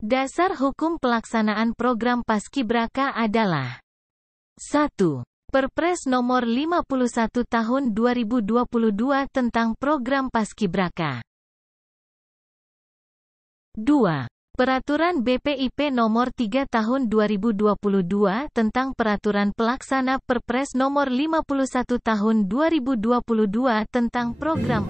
Dasar hukum pelaksanaan program Paskibraka adalah 1. Perpres nomor 51 tahun 2022 tentang program Paskibraka. 2. Peraturan BPIP nomor 3 tahun 2022 tentang peraturan pelaksana Perpres nomor 51 tahun 2022 tentang program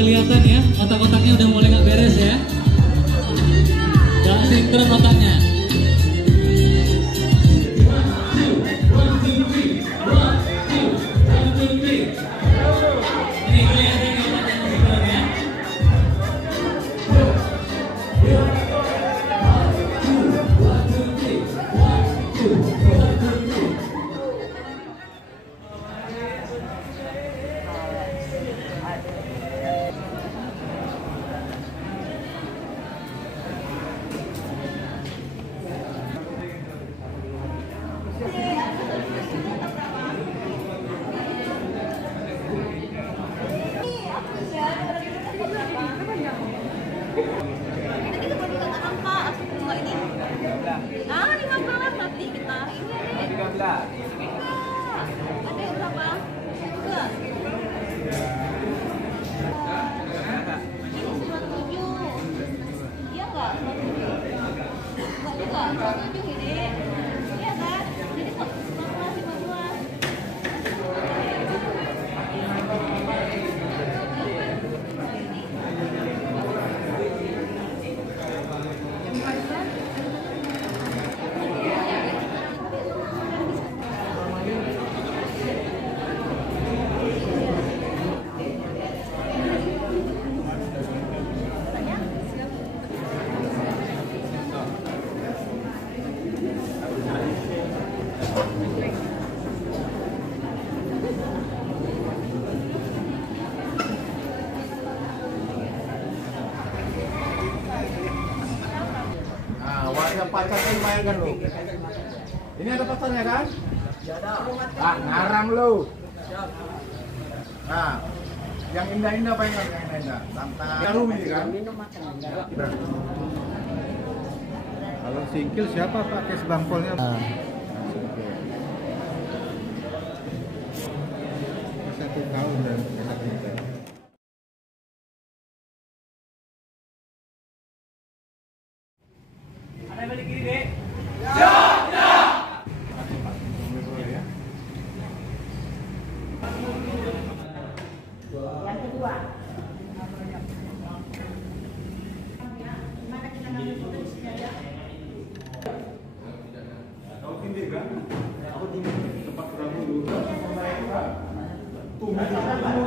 kelihatan ya, otak-otaknya udah mulai nggak beres ya. Gak sinkron otaknya. Ini kelihatan ya otaknya sinkron ya. Warga pacarnya lumayan kan lu? Ini ada pacarnya kan? Ada. Ah, ngarang lu. Nah, yang indah-indah apa yang indah-indah? Santai. Jarum ini kan? Kalau singkil siapa pakai sebangkolnya? Satu tahun dan satu tahun. Ada balik kiri, Dek. Ya. Yang kedua. Kau tinggi kan? Aku tinggi tempat kamu dulu. Tunggu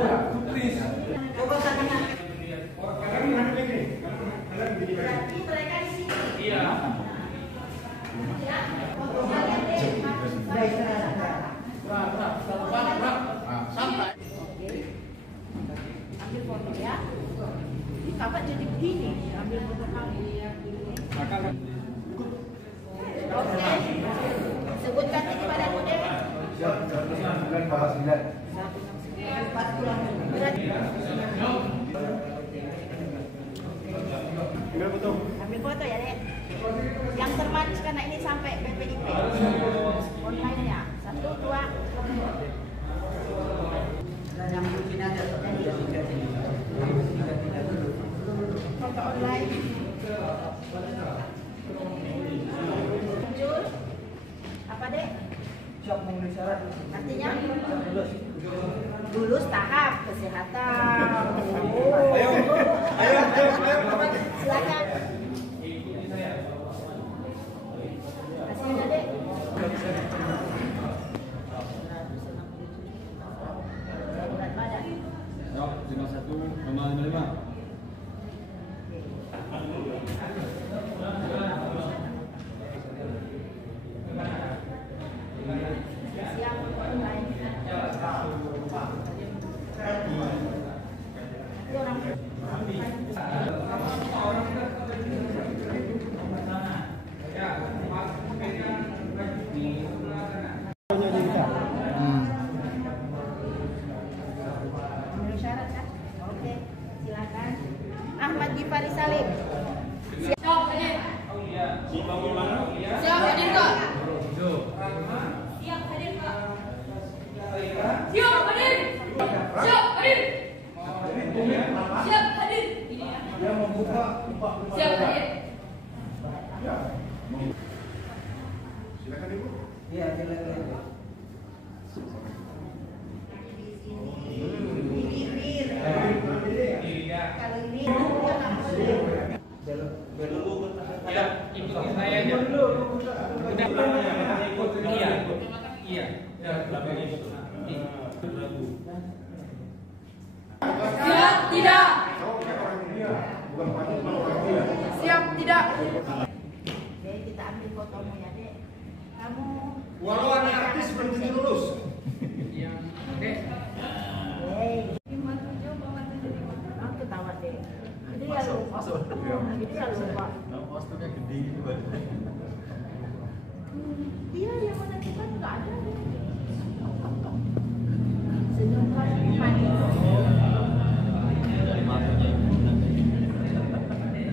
ya, please. Coba sana. Kalian mana lagi? Kalian begini kan? Berarti mereka di sini. Iya. Santai. Ambil foto ya. Ini kapan jadi begini? Ambil foto kamu. Oke. Sebutkan tinggi badanmu deh. 169 bawah 9. 169. Berarti Tinggal foto. ambil foto ya, Dek. Yang termanis karena ini sampai BPIP. Online-nya. 1, 2. Yang mungkin ada foto online. Muncul. Apa, Dek? Siap memenuhi syarat. Artinya? Lulus. Lulus tahap kesehatan. Ayo. Silakan. Siap, Pak. Silakan Ibu. Iya, silakan. Kalau ini Ya, ikuti saya aja. Udah. Iya. Iya. Ya, belakang itu. siap tidak? Siap tidak? Dek, kita ambil fotomu ya, Dek. Kamu Walau anak artis belum tentu lulus. Iya. Dek. Oh, ketawa deh. Jadi ya lupa. Jadi ya lupa. Kostumnya gede gitu kan. Iya, yang menentukan nggak ada. Senyum kan panik.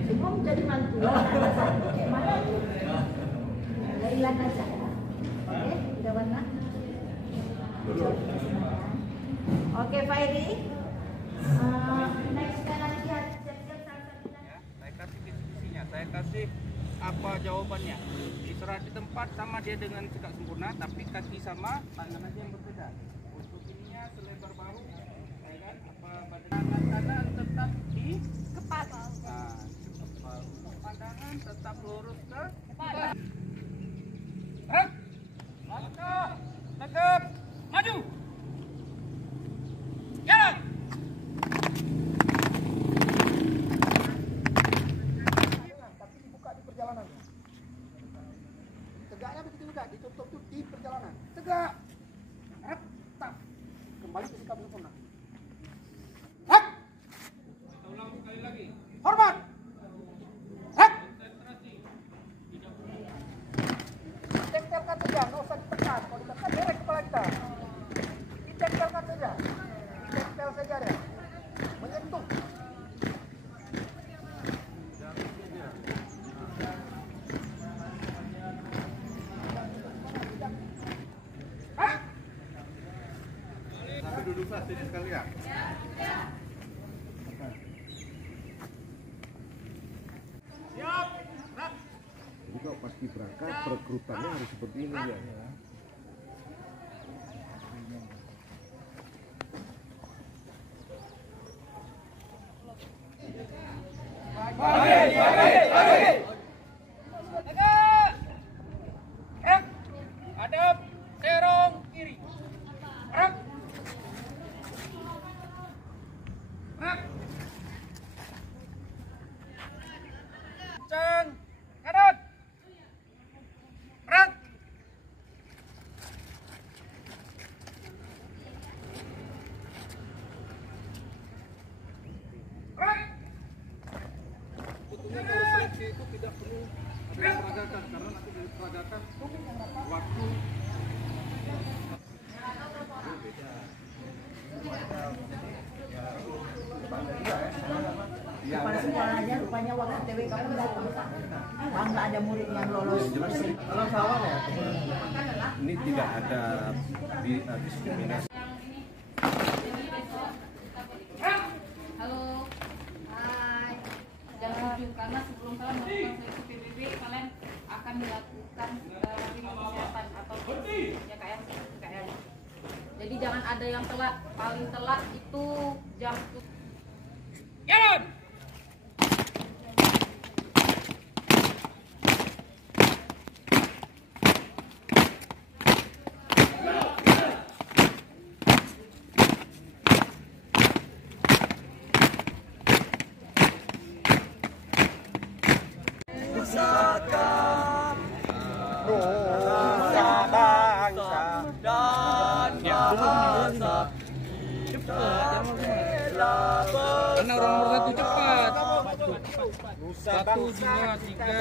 Semua menjadi mantu. Kayak mana tuh? Lailan aja. Oke, udah warna. Oke, Pak Eri. Next kan lagi siap-siap salah satunya. Saya kasih diskusinya, saya kasih apa jawabannya. Diserah di tempat sama dia dengan tegak sempurna, tapi kaki sama tangan aja yang berbeda. Untuk ininya selebar bahu, ya kan? Apa badan kanan tetap di Kepala. nah, kepala. Untuk pandangan tetap lurus ke kepala. Langkah, tegap, maju. Jalan. Tapi dibuka di perjalanan. Tegaknya begitu juga, ditutup tuh di perjalanan. Tegak. Tetap. Kembali ke sikap sempurna. Hak. Ulang sekali lagi. Hormat. Hak. Ditempelkan saja, nggak usah ditekan. Kalau ditekan derek kepala kita. Ditempelkan saja. Ditempel saja ya. Menyentuh. Tapi duduk sini sekali ya. Jadi kalau pasti berangkat perekrutannya harus seperti ini ya. Tegak. Hadap, serong kiri. Gerak. Gerak. Kencang. Kanan. Gerak. Gerak. Sebetulnya kalau seleksi itu tidak perlu ada peragakan karena nanti dari peragakan waktu Pada sekolahnya rupanya waktu TW kamu datang. Wah, nggak ada murid yang lolos. kalau sawah ya ini tidak ada diskriminasi. Halo, hai. Jangan ujung karena sebelum kalian melakukan seleksi PBB kalian akan dilakukan screening kesehatan atau KKN. Jadi jangan ada yang telat. Paling telat itu jam Jalan. Karena orang nomor satu cepat. Satu, dua, tiga.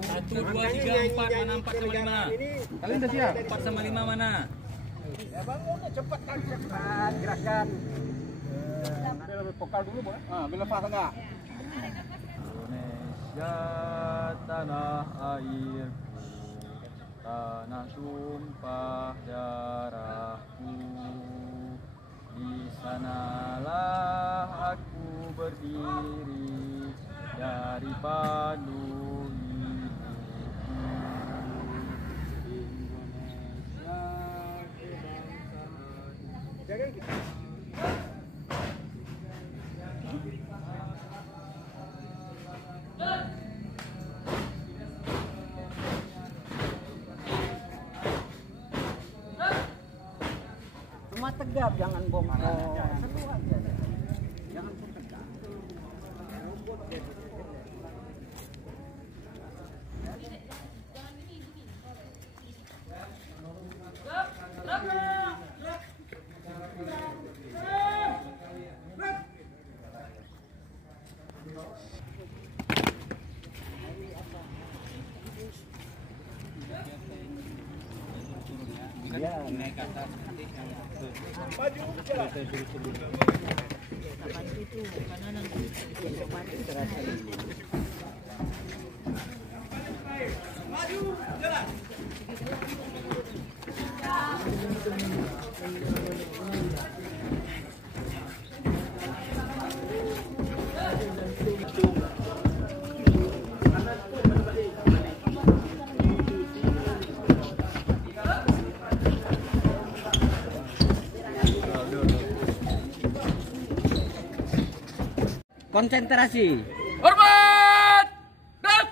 Satu, dua, tiga, empat. Mana empat sama lima? Kalian udah siap? Empat sama lima mana? Ya bangun, cepat kan, cepat gerakan. Vokal dulu boleh? Bila lepas enggak? Indonesia tanah air, tanah tumpah darahku. Di sanalah aku berdiri, padu cuma tegap, jangan bongkok. Seru aja. Jangan pun tegap. Ya, naik ke atas nanti Konsentrasi. hormat dan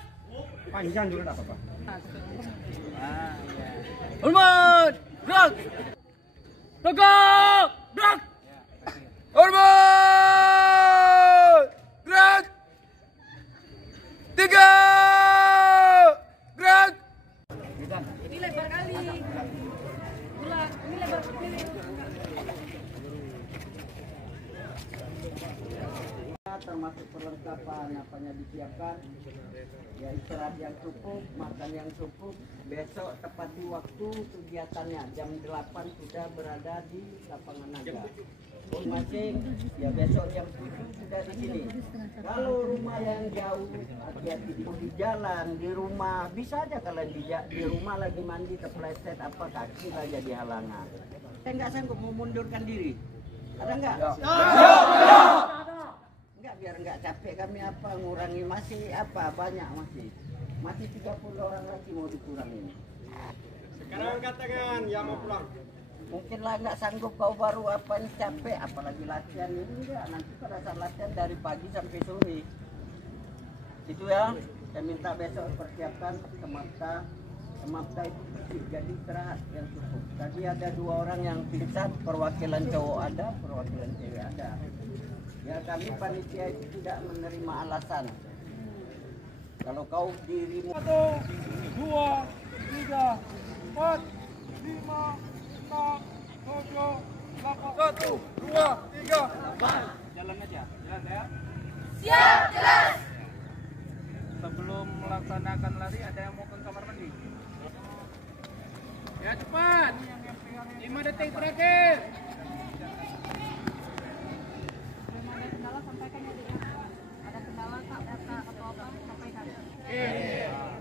Panjang juga enggak apa-apa. hormat gerak tegak gerak hormat gerak 3 gerak. Ini lebar kali. Bulat, ini lebar kali. Termasuk perlengkapan apanya disiapkan, ya istirahat yang cukup, makan yang cukup. Besok tepat di waktu kegiatannya jam 8 sudah berada di lapangan naga. Masing-masing ya besok jam 7 sudah di sini. Kalau rumah yang jauh, hati-hati di jalan, di rumah bisa aja kalian di rumah lagi mandi kepleset apa kaki lah jadi halangan. Saya nggak sanggup memundurkan diri. Ada nggak? Enggak, biar enggak capek kami apa ngurangi masih apa banyak masih 30 orang lagi mau dikurangin. Sekarang angkat tangan yang mau pulang. Mungkin lah nggak sanggup kau baru apa ini capek apalagi latihan ini enggak, nanti pada saat latihan dari pagi sampai sore itu ya. Saya minta besok persiapkan semata itu bersih, jadi istirahat yang cukup. Tadi ada 2 orang yang pingsan, perwakilan cowok ada, perwakilan cewek ada. Ya kami panitia itu tidak menerima alasan. Kalau kau dirimu 1, 2, 3, 4, 5, 6, 7, 8, 1, 2, 3. Jalan aja, jalan ya. Siap, jelas. Sebelum melaksanakan lari ada yang mau ke kamar mandi? Ya cepat. 5 detik terakhir. Kendala sampaikan ya. Ada kendala tak data atau apa sampaikan.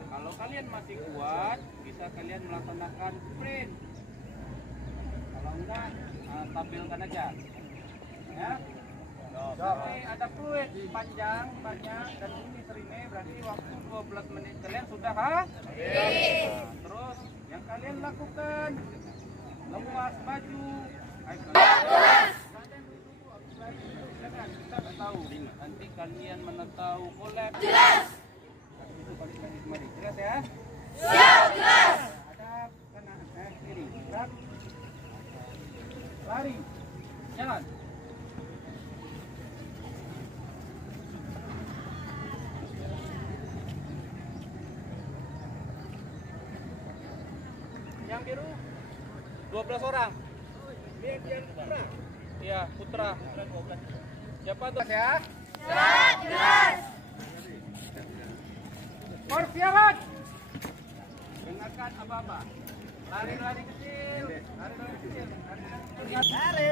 Kalau kalian masih kuat, bisa kalian melaksanakan sprint. Kalau enggak, tampilkan aja. Ya. Tapi ada fluid panjang banyak dan ini serine berarti waktu 12 menit kalian sudah terus yang kalian lakukan lepas baju. Kita nggak tahu nanti kalian menetau kolab. Jelas. Itu balik lagi kemari. Jelas ya? Siap, jelas. Hadap kanan, kiri, gerak, lari, jalan. Yang biru 12 orang. Ini Putra. Iya, Putra. Siapa tuh ya? Siap, jelas. Persiapan. Dengarkan apa-apa. Lari-lari kecil. Lari-lari kecil. Lari.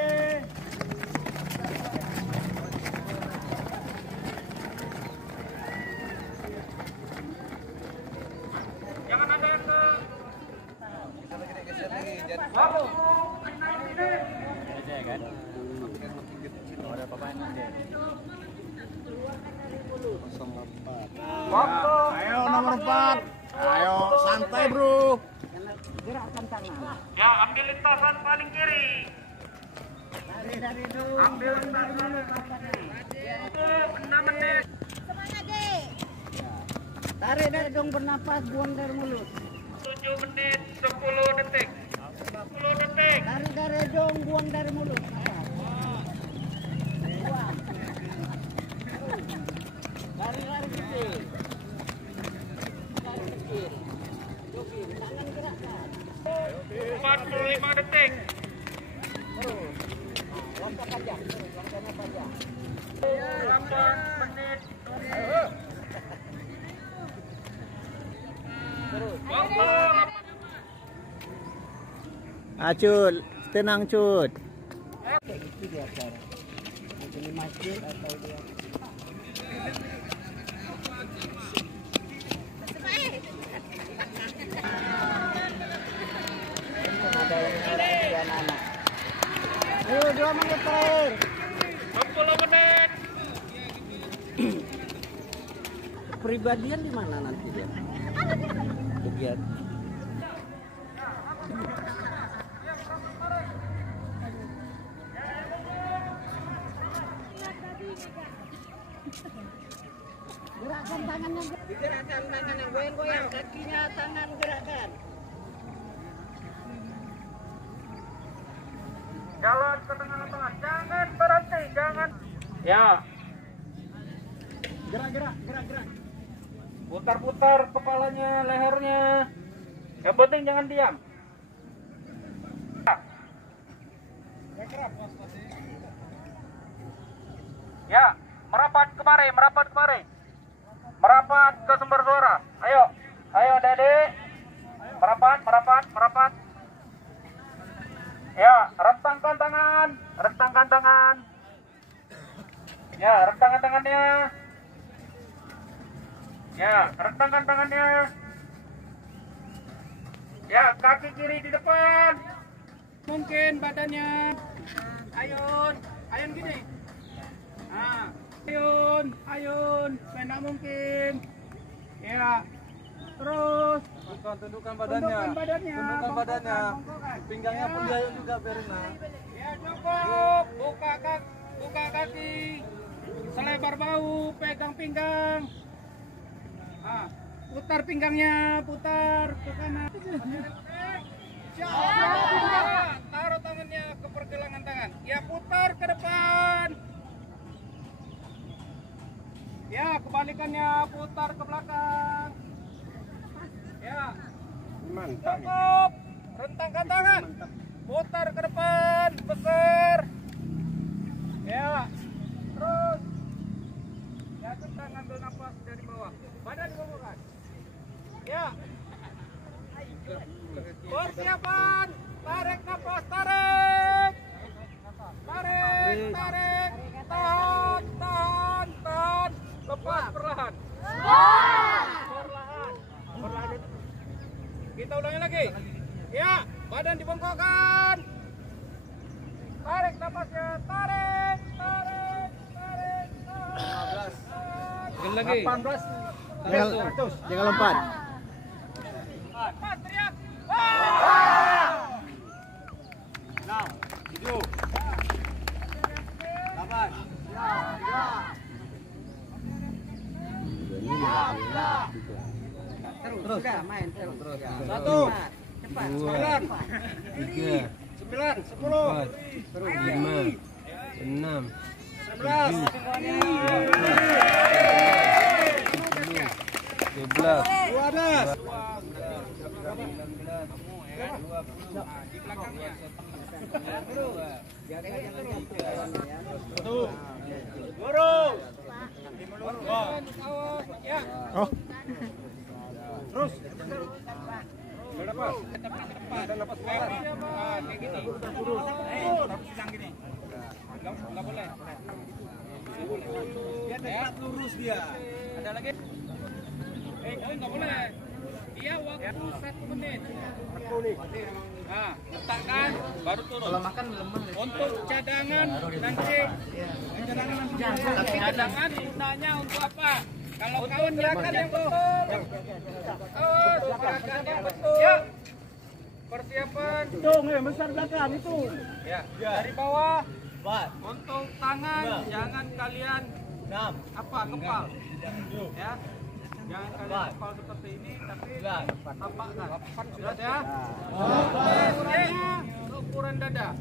Jangan ada yang ke Baru. Aja kan. Ada apa-apa nanti. Ayo nomor 4. Ayo santai bro. Gerakkan tangan. Ya, ambil lintasan paling kiri. Dari dulu. Ambil lintasan. 6 menit. Semangat deh. Tarik dari dong bernapas, buang dari mulut. 7 menit 10 detik. 10 detik. Tarik dari dong, buang dari mulut. Lari-lari kecil. Lari kecil. Jogging, tangan gerakkan. 45 detik. Langkah panjang, langkahnya panjang. 8 menit. Waktu. Cut, tenang Cut. Itu dia cara. Di masjid atau dia. Ada yang anak. Ayo 2 menit terakhir. 60 menit. Kepribadian di mana nanti dia? Kegiatan. Gerakkan tangannya. Digerakkan tangannya, goyang-goyang kakinya, tangan gerakkan. Jalan ke tengah-tengah. Jangan berhenti, jangan. Ya. Gerak. Putar-putar kepalanya, lehernya. Yang penting jangan diam. Ya, merapat kemari. Merapat ke sumber suara. Ayo Dede. Merapat. Ya, rentangkan tangan. Ya, rentangkan tangannya. Ya, rentangkan tangannya. Ya, kaki kiri di depan. Mungkin badannya. Ayun gini. Ah, ayun. Tidak mungkin. Ya. Terus Tundukkan badannya. bongkokkan. Pinggangnya pun diayun juga Berna. Ya, cukup. Buka kaki. Selebar bahu, pegang pinggang. Ah, putar pinggangnya, putar ke kanan. Taruh tangannya ke pergelangan tangan. Ya, putar ke depan. Ya, kebalikannya, putar ke belakang. Ya, cukup. Rentangkan tangan. Putar ke depan, besar. Ya, terus. Ya, tentang ambil nafas dari bawah. Badan dibongkokkan. Ya. Persiapan. Tarik nafas, tarik. Tahan. Lepas perlahan. Perlahan. Kita ulangi lagi. Ya, badan dibongkokkan. Tarik nafasnya, tarik. Lagi. 18. Jangan lompat. Lepas, teriak. Now, 7. 8. Terus. Sudah main terus. 1. Cepat. 9. 3, 9. 10. 5, 6, 11. 12. 12. Lurus. Ya. Oh. Terus. Berapa? Ada lepas kayak gini. Tapi sedang gini. Enggak boleh. Dia tegak lurus dia. Ada lagi? Enggak boleh. Dia waktu 1 menit. Nah, letakkan baru turun. Kalau makan lemah. Untuk cadangan nanti. Cadangan gunanya untuk apa? Untuk gerakan yang betul. Gerakan yang betul. Ya. Persiapan. Hitung besar belakang itu. Ya. Dari bawah. Untuk tangan jangan kalian kepal. Ya. Jangan kalian kepal seperti ini, tapi tampakkan. Jelas ya? Ukurannya seukuran dada.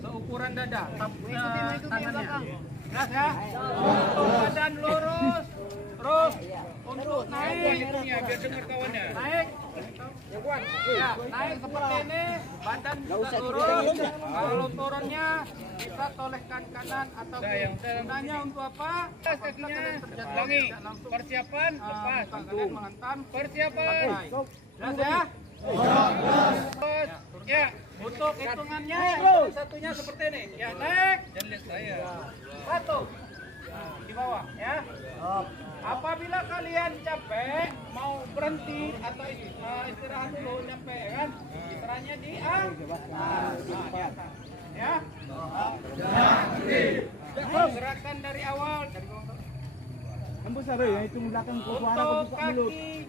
Seukuran dada. Tangannya. Jelas ya? Untuk badan lurus. Terus untuk naik. Biar dengar kawannya. Naik. Ya, naik seperti ini, badan bisa lurus. Kalau turunnya bisa tolehkan kanan atau kiri. Gunanya untuk apa? Kakinya lagi. Persiapan lepas. Kalian menghantam. Persiapan. Jelas ya? Ya, untuk hitungannya satunya seperti ini. Ya, naik. Dan lihat saya. Satu. Di bawah ya. Apabila kalian capek mau berhenti atau istirahat dulu capek kan, istirahatnya di atas ya. Gerakan dari awal untuk kaki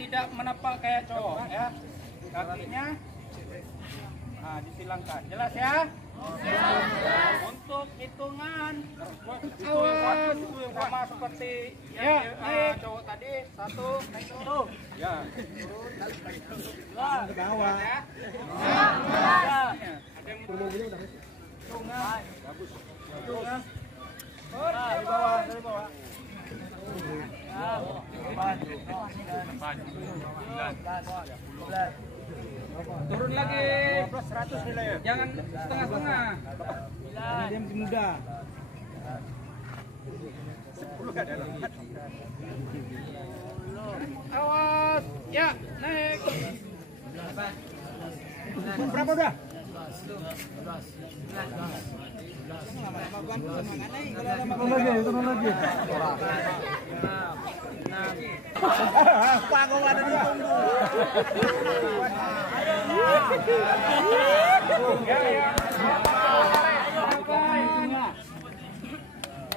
tidak menapak kayak cowok ya, kakinya disilangkan. Jelas ya? Untuk hitungan awas sama seperti yang cowok tadi. Satu, ya. Ke bawah. Ya. Ada yang hitungan. Bagus. Hitungan. Dari bawah, dari bawah. Turun lagi. 100 nilai. Jangan setengah-setengah. Dia masih muda. 10 ada. Awas. Ya, naik. Berapa udah? 11. Turun lagi. Pak, kok ada di tunggu.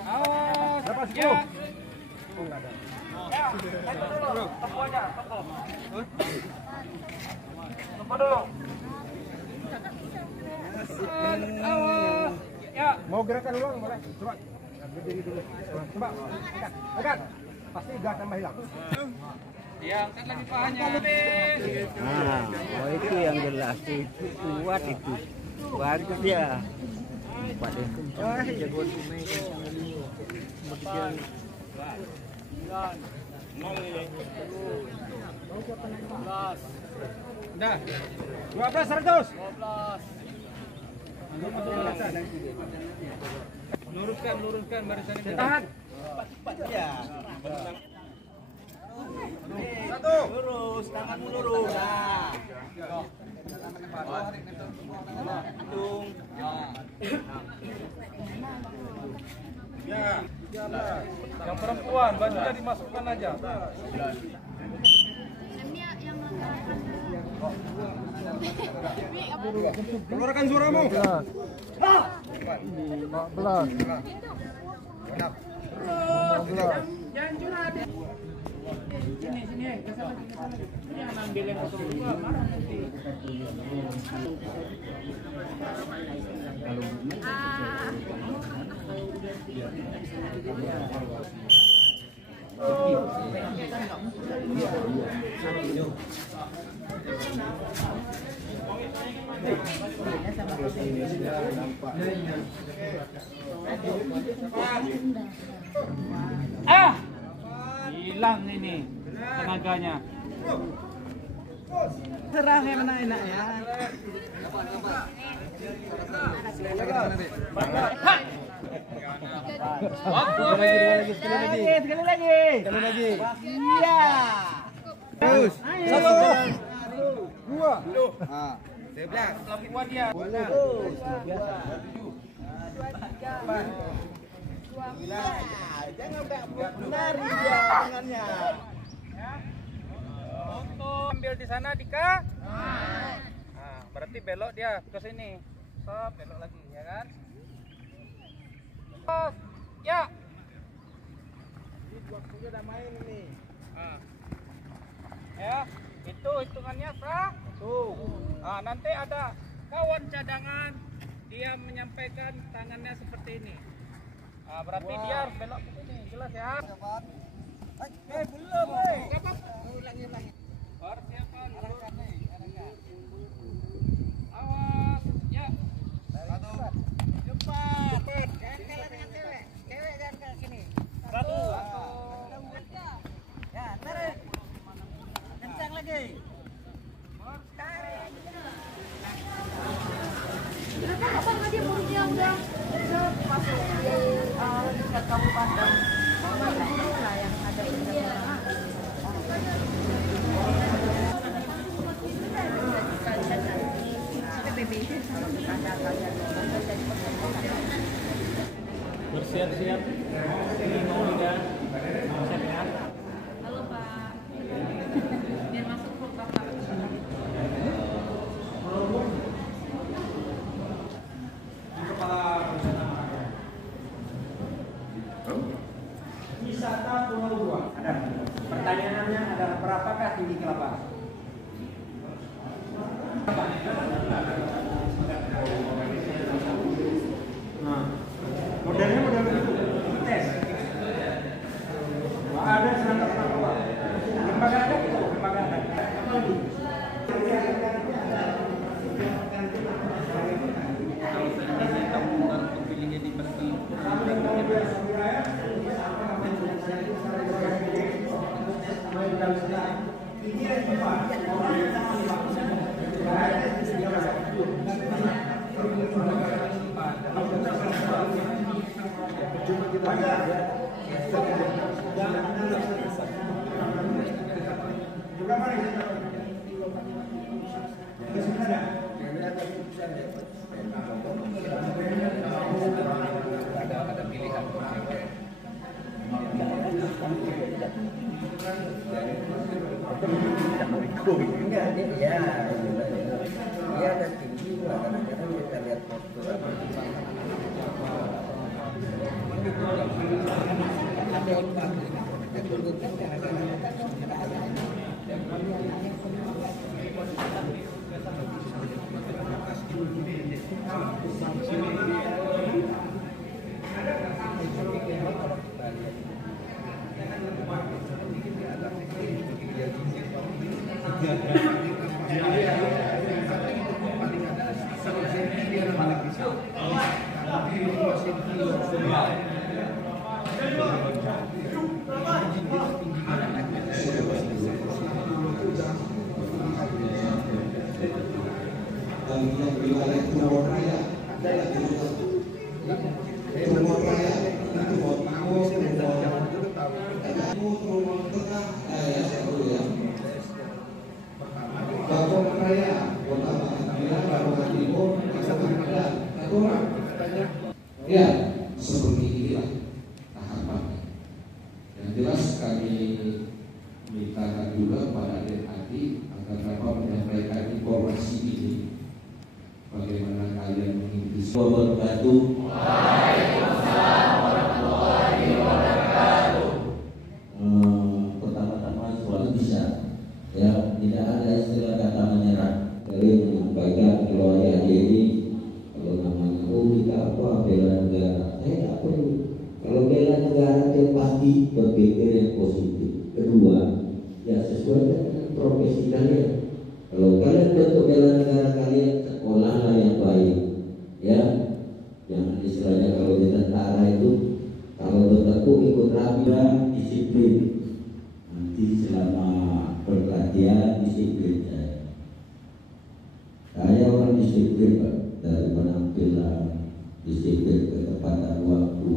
Awas. Ya. Ya. Mau gerakan ulang boleh? Coba. Berdiri dulu. Coba. Angkat. Pasti gak tambah hilang. Ya, angkat lagi pahanya. Itu yang jelas itu kuat itu. Bagus ya. Pada jagoan Dah. 12 100. 12. Luruskan barisan ini. Tahan. Ya. Satu. Lurus, tanganmu lurus. Nah. Hitung. Ya. Yang perempuan bajunya dimasukkan aja. Keluarkan suaramu. 14. Jangan curhat. Sini. Ini yang ambil yang kedua, marah nanti. Hilang ini tenaganya. Serah yang mana enak ya. Sekali lagi. Iya. Terus. 1, 2. 11. Lebih kuat dia. Jangan menari dia tangannya. Untuk ambil di sana Dika. Nah, berarti belok dia ke sini. Stop, belok lagi ya kan? Stop. Ya. waktunya udah main ini. Nah. Ya, itu hitungannya sah. Tuh. Nah, nanti ada kawan cadangan, dia menyampaikan tangannya seperti ini. Nah, berarti dia harus belok ke sini, jelas ya? Belum, ulangi. Persiapan. Awas, ya. Satu. Cepat. Jangan dengan cewek. Cewek jangan ke sini. Satu. Ya, tarik. Kencang lagi. Tarik. Kenapa abang tadi muridnya udah masuk di tingkat kabupaten? Mana guru lah yang ada pendampingan. Bersiap-siap. Ini mau nikah. Siap ya. Halo Pak. Biar masuk ke Bapak. Wisata Pulau Dua. Ada. Pertanyaannya ada berapakah tinggi kelapa? Nah, modelnya model begitu. Tes. Ada serangkap narkoba. Lembaga adat itu, lembaga adat. Apa lagi? Pilihnya di perti. Enggak, dia ada tinggi lah, kadang-kadang kita lihat foto apa Ya, seperti inilah tahapannya. Yang jelas kami mintakan juga kepada adik-adik agar dapat menyampaikan informasi ini. Bagaimana kalian mengikuti wabarakatuh. Waalaikumsalam warahmatullahi wabarakatuh. Pertama-tama soal bisa, ya tidak ada istilah kata menyerah. Dari menyampaikan kalau ada ini, kalau namanya kita apa bela negara, saya tak perlu. Kalau bela negara itu pasti berpikir yang positif. Kedua, ya sesuai dengan profesi kalian. Kalau kalian bentuk bela negara kalian, sekolahlah yang baik, ya. Jangan istilahnya kalau di tentara itu, kalau bertepuk ikut rapi disiplin. Nanti selama perlatihan disiplin saya. Saya orang disiplin Pak, dari penampilan, disiplin ketepatan waktu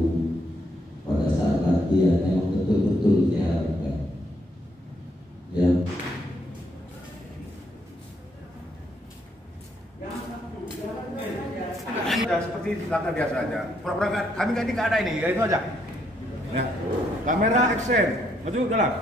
pada saat latihan yang betul-betul diharapkan. Ya. Sudah seperti di latihan biasa aja. Pura-pura kami ganti nggak ada ini, ya itu aja. Ya. Kamera action, maju dalam.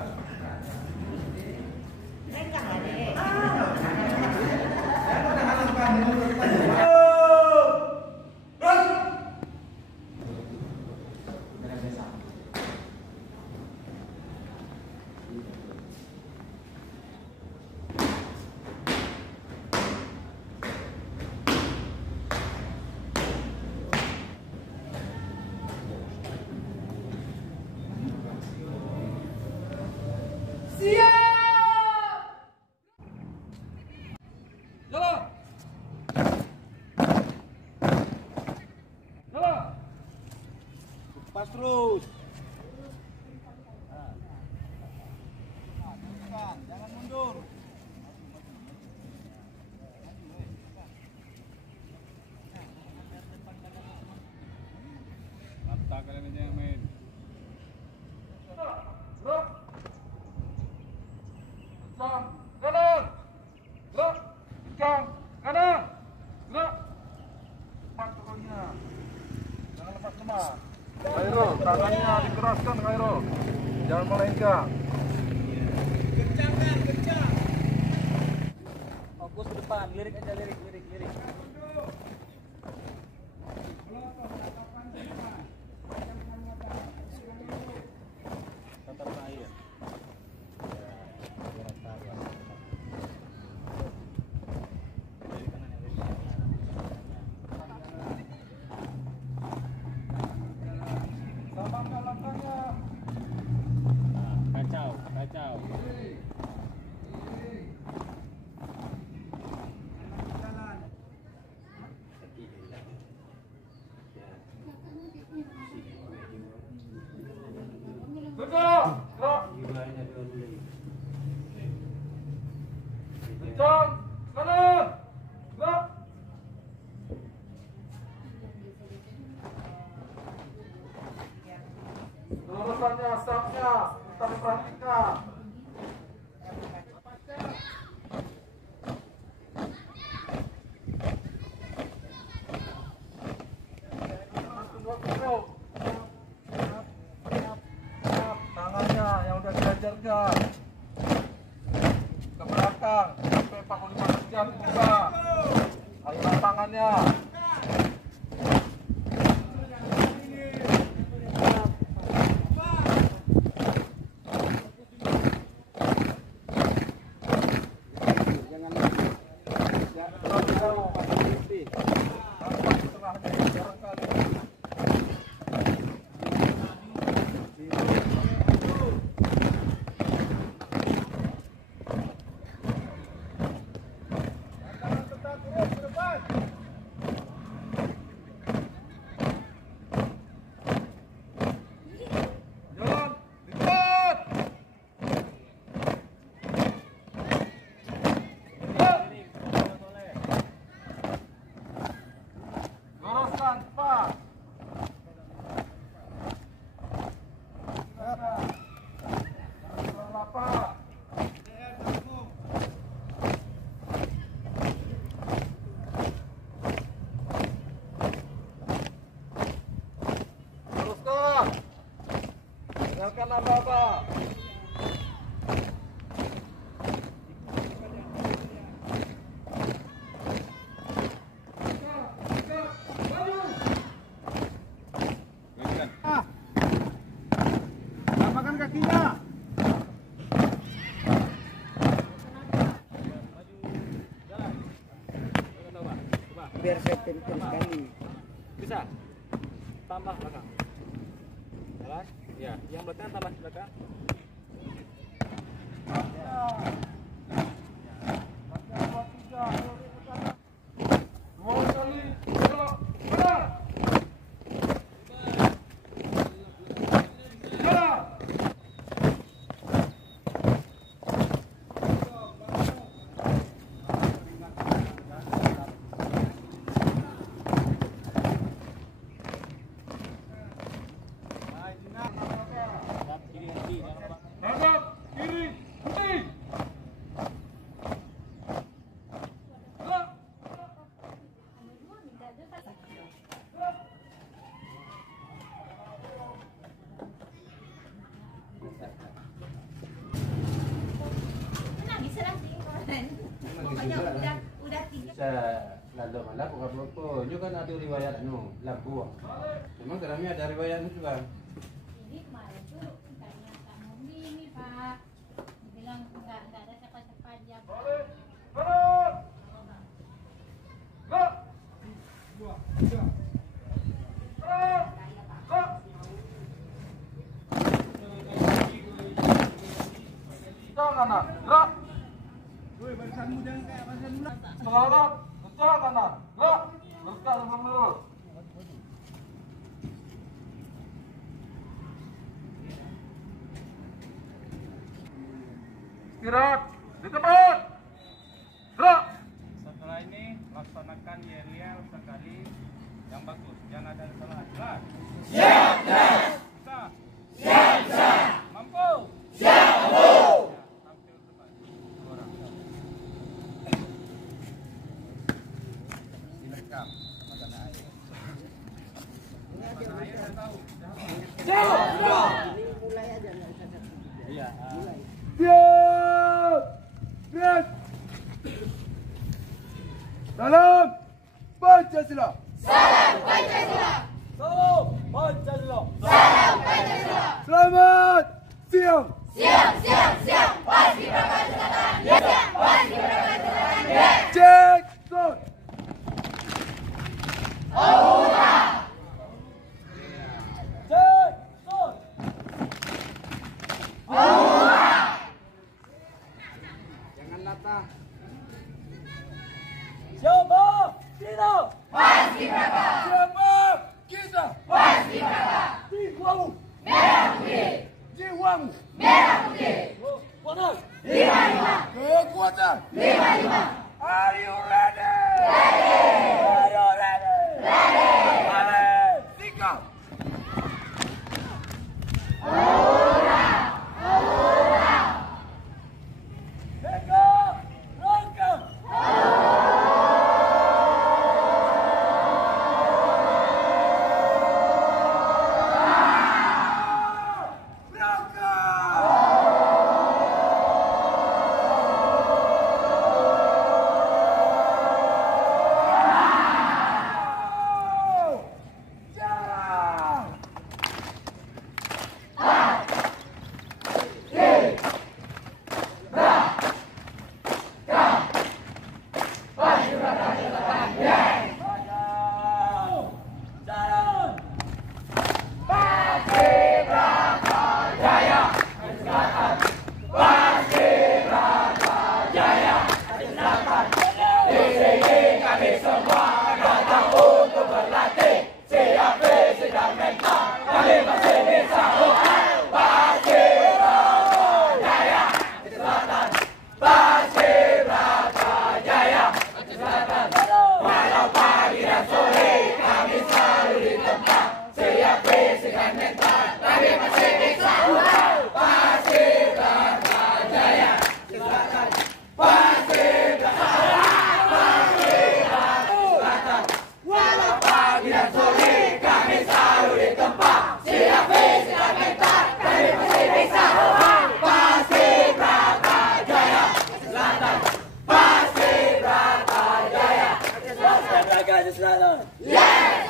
keraskan Khairul. Jangan melenggang. Kencang. Fokus ke depan, lirik aja, lirik. Kacau. Lurusannya, stafnya, kita perhatikan. Tangannya yang udah diajarkan ke belakang sampai 45 derajat buka. Aliran tangannya. Tinggalkan apa-apa. Tambahkan kakinya. Biar saya tempel sekali. Bisa. Tambah belakang. Jalan. Ya, yang belakang tambah belakang. Lalu malah bukan apa, juga kan ada riwayat lampu. Memang dalamnya ada riwayat itu kan. Ini kemarin tuh tanya kamu ini Pak, bilang enggak ada siapa-siapa dia. Kanan, gerak. Woi, barisanmu jangan kayak barisan dulu. Sekarang, kencang kanan, gerak. Luruskan sebelum lurus. Istirahat di tempat. Gerak. Setelah ini laksanakan yel-yel sekali yang bagus. Jangan ada salah. Jelas? Siap, jelas. Bisa? Siap, bisa. Mampu? Siap, mampu. Siap, ya. Siap. Gerak. Salam Pancasila. Salam Pancasila. Salam Pancasila. Salam Pancasila. Selamat siang. Siap, siap, siap. Paskibraka Selatan. Siap, Paskibraka Selatan. Cek sound. Aura. Cek sound. Aura. Jangan latah. Siapa kita? Paskibraka. Siapa kita? Paskibraka. Jiwamu. Merah putih. Jiwamu. Merah putih. Panas. 55. Kekuatan. 55. Are you ready? Ready. Are you ready? Ready. Ready. Sikap. Aura. Aura. Eka. Langkah.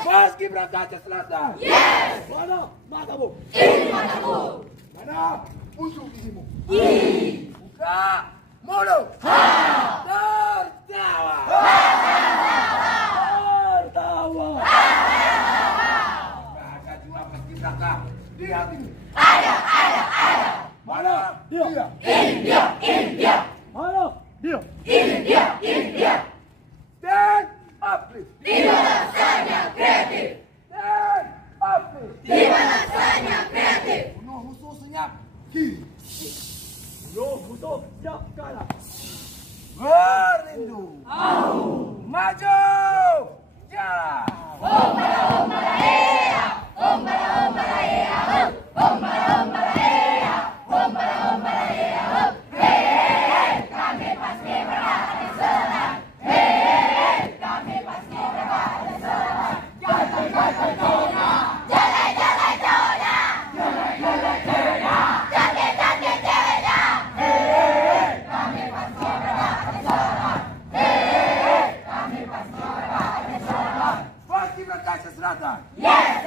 Paskibraka Selatan. Yes. Mana matamu? Ini matamu. Mana musuh gigimu? Ini. Buka mulut. Tertawa. Tertawa. Ada jiwa paskibraka di hatimu. Ada. Mana dia? Ini dia. Mana dia? Ini dia. Stand up, please. Di mana rasanya kreatif. Stand up, please. Di mana rasanya kreatif. Bunuh musuh senyap kiri. Bunuh musuh siap kanan. Berlindung. Maju. Jalan. Ombala ombala ea. Ombala ombala ea. Ombala ombala ea. Ombala ombala ea. Hei, kami Paskibraka Selatan. Hei, kami Paskibraka Selatan. Jalan Jona. Jalan Jona. Jalan Jona. Hei, kami Paskibraka Selatan. Hei, kami Paskibraka Selatan. Paskibraka Selatan. Yes.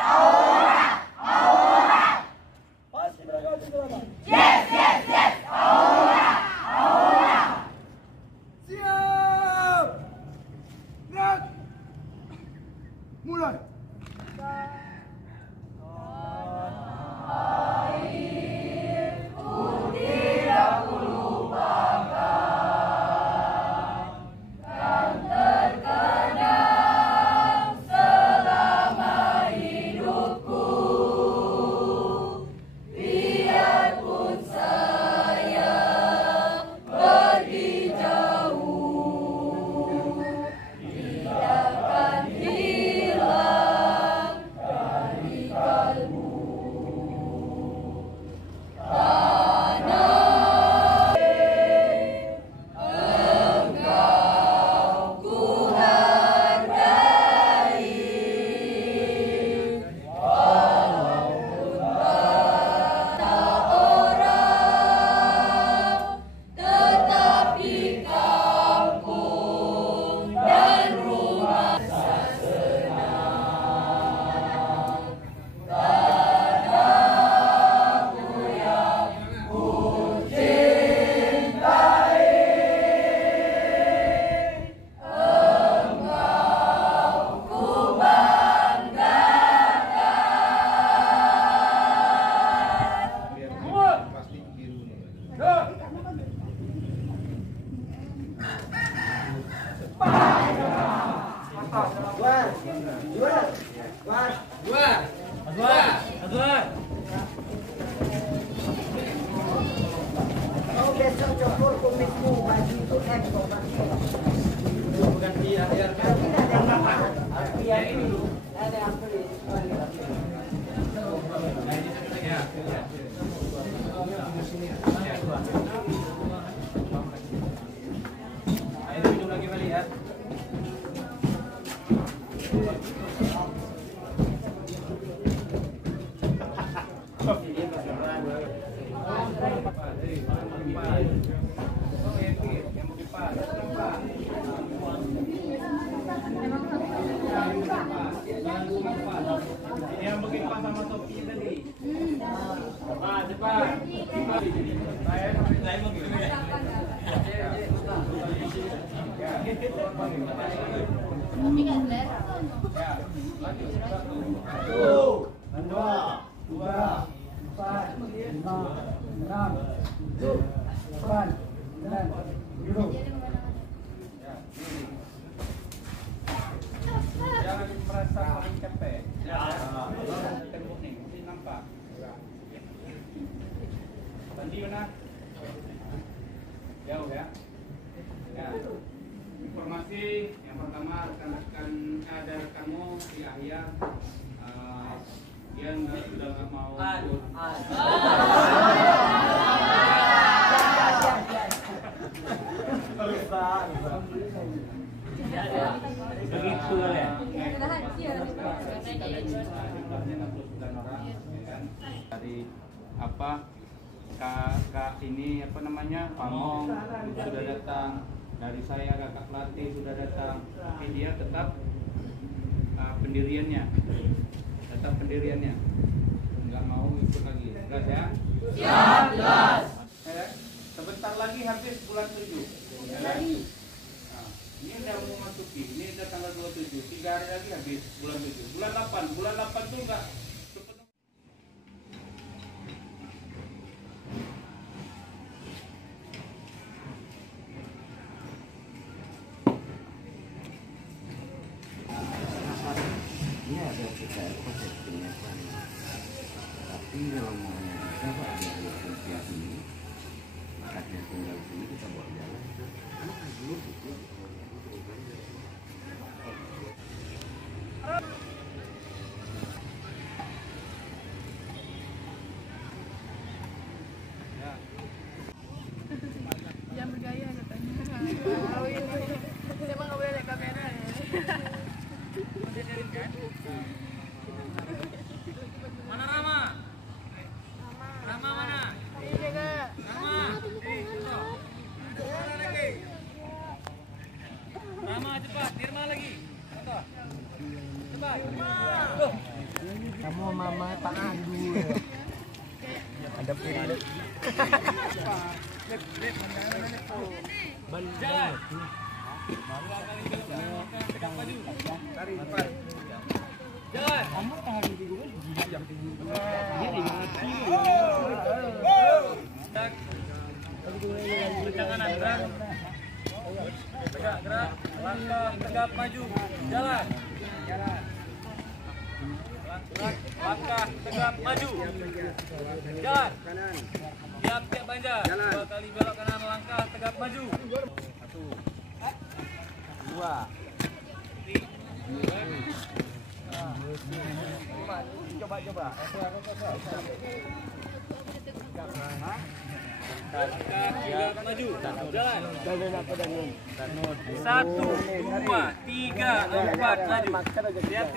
Aura. Paskibraka Selatan. Yes. Aura. Siap. Gerak. Mulai. Biarpun besok cukur kumismu, baju itu Bukan dia, biar ini ada yang beli. Ayo minum lagi kali ya. Yang bikin pas sama topi tadi. Cepat. Saya mau gitu ya. Tapi kan selera. Ya, lanjut. 1, 2, 4, 5, 6, 7, 8, 9, 10. Jangan merasa paling capek. Tembok nih, mesti nampak. Tadi mana? Jauh ya. Ya. Informasi yang pertama rekan-rekan ada rekanmu si Ahya, dia sudah nggak mau ikut. Begitu ya. Dari apa kakak ini apa namanya Pamong sudah datang, dari saya kakak pelatih sudah datang, tapi dia tetap pendiriannya nggak mau ikut lagi. Jelas ya? Siap, jelas. Sebentar lagi habis bulan 7. Ini udah mau masuki, ini udah tanggal 27, 3 hari lagi habis bulan 7. Bulan 8 tuh enggak sepenuhnya. Ini ada kita konsepnya, tapi kalau mau kita ada rupiah ini, makanya tinggal sini kita buat jalan. Jangan bergaya katanya. Oh ini, emang nggak boleh lihat kamera ya. Mana Rama? Rama mana? Ini kak. Rama. Rama cepat, Nirma lagi. Cepat. Kamu mama tak adu. Ada pilih. Jalan. Dua kali belok tegak maju. Jalan. Kamu tahan di gue jam 7. Kencang kanan, gerak. Tegak, gerak. Langkah, tegap, maju. Jalan. Langkah, tegap, maju. Jalan. Tiap Banjar. Dua kali belok kanan, langkah, tegap, maju. 1, 2, 3. Coba. Maju. Jalan. 1, 2, 3, 4, maju. Lihat.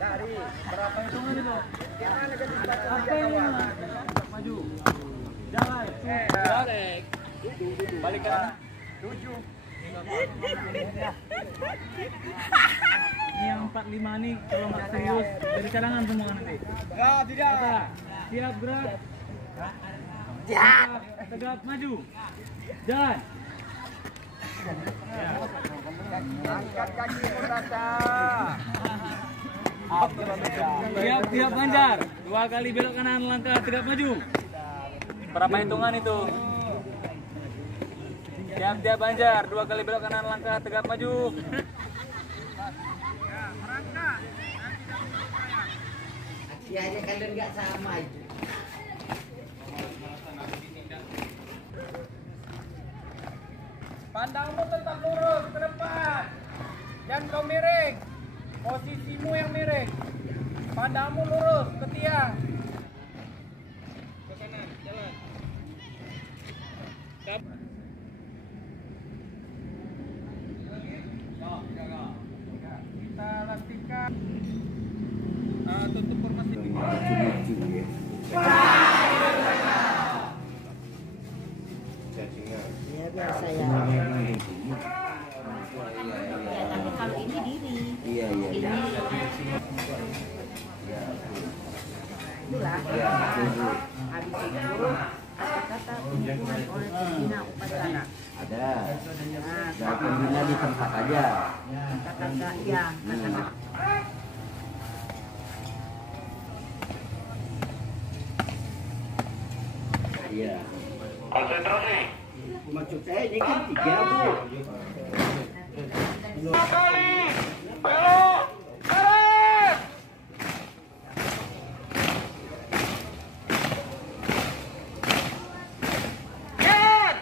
Dari berapa hitungan itu? Apa ini? Maju. Jalan. Balik. Balik kanan. 7. Ini yang 45 nih kalau nggak serius dari cadangan semua nanti. Tidak. Siap gerak. Siap. Tegap maju. Jalan. Angkat kaki rata. Tiap Banjar. Dua kali belok kanan, langkah tegap maju. Berapa hitungan itu? Tiap Banjar. Dua kali belok kanan, langkah tegap maju. Ya hanya kalian nggak sama itu. Pandangmu tetap lurus ke depan. Jangan kau miring. Posisimu yang miring. Pandangmu lurus ke tiang. Ke kanan, jalan. Kita latihkan. Tutup formasi. Ya biasa ya. Ya, tapi kalau ini diri. Iya. Ini itulah. Habis itu kata-kata pengumuman oleh pembina upacara. Ada. Nah, pembina di tempat aja. Kata-kata ya, kata-kata. Iya. Konsentrasi. Maksud saya ini kan 3, Bu. Kali. Belok. Karet. Get.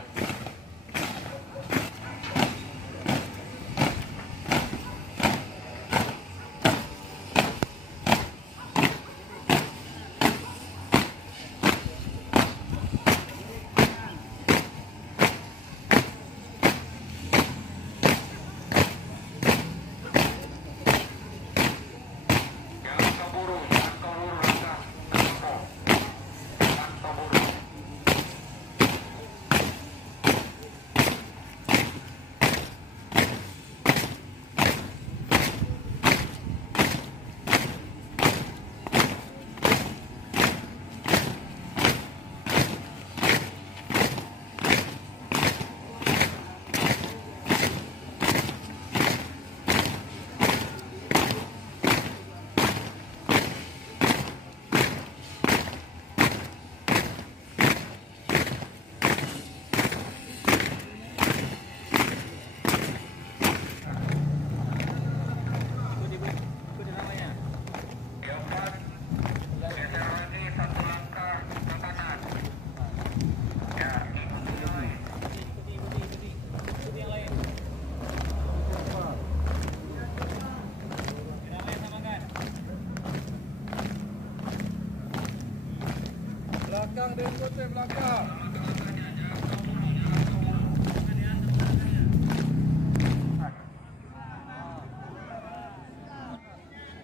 Belakang diikuti belakang.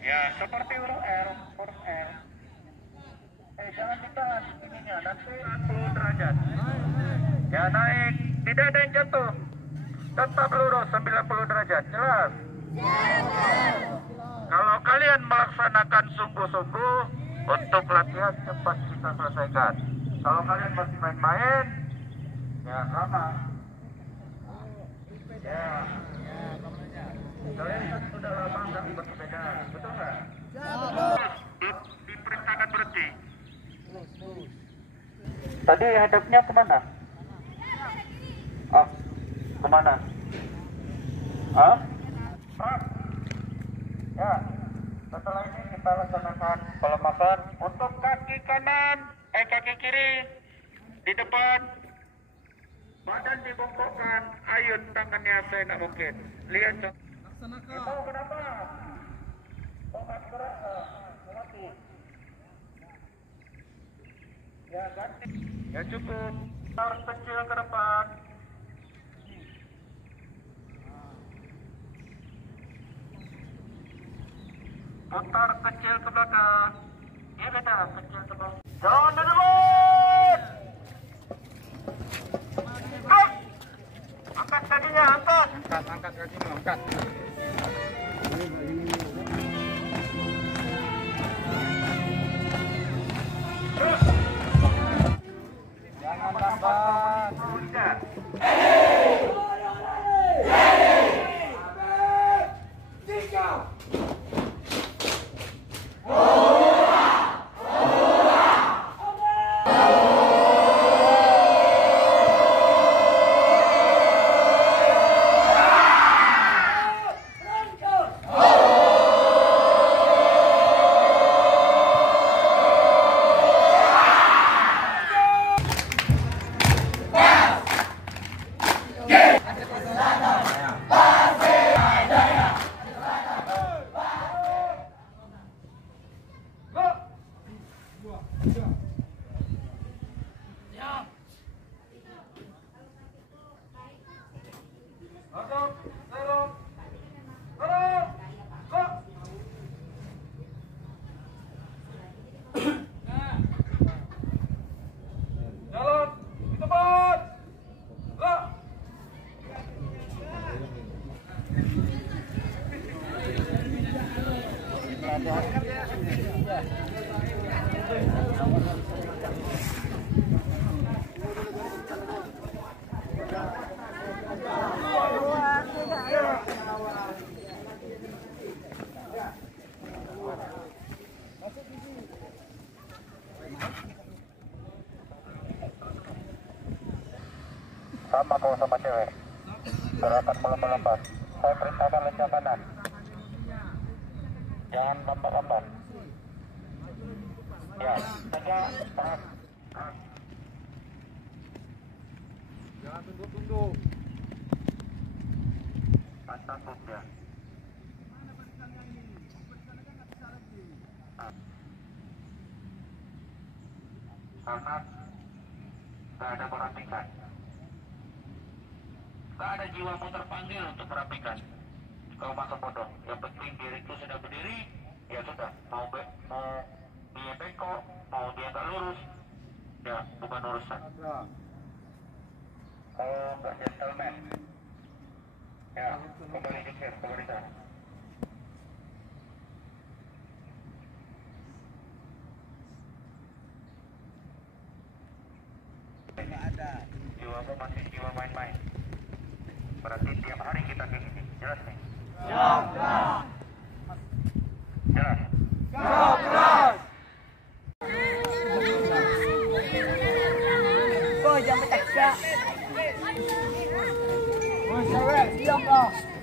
Ya, seperti huruf R. Jangan ditahan ininya, nanti 10 derajat. Ya, naik. Tidak ada yang jatuh. Tetap lurus 90 derajat. Jelas? Kalau kalian melaksanakan sungguh-sungguh, untuk latihan cepat kita selesaikan. Kalau kalian masih main-main, ya sama. Ya. Kalian kan sudah lama nggak bersepeda, betul nggak? Diperintahkan berhenti. Tadi hadapnya kemana? Ah, kemana? Ah? Ya. Setelah ini kita laksanakan pelemasan untuk kaki kanan, kaki kiri di depan, badan dibongkokkan, ayun tangannya saya mungkin. Lihat dong. Laksanakan. Itu kenapa? Tongkat gerak, mati. Ya ganti. Ya cukup. Tarik kecil ke depan. Putar kecil ke belakang. Ya beda, kecil ke belakang. Jangan duluan. Angkat kakinya, angkat. Angkat kakinya, angkat. Terus. Jangan lambat. Sama kau sama cewek. Gerakan melempat-lempat. Saya perintahkan lencang kanan. Jangan lambat-lambat. Ya, tegak, tahan. Jangan tunduk-tunduk. Mantap ya. Karena gak ada merapikan. Gak ada jiwamu terpanggil untuk merapikan. Kau masuk bodoh. Yang penting diriku sudah berdiri, ya sudah. Mau dia bengkok, mau dia gak lurus, ya bukan urusan. Kau gak gentleman. Ya, kembali dikir, kembali sana. Tidak ada. Jiwamu masih jiwa main-main. Berarti tiap hari kita kayak gini. Jelas nih? Jelas. Jelas. Jelas. Oh, jangan pecah. Oh, siap lah.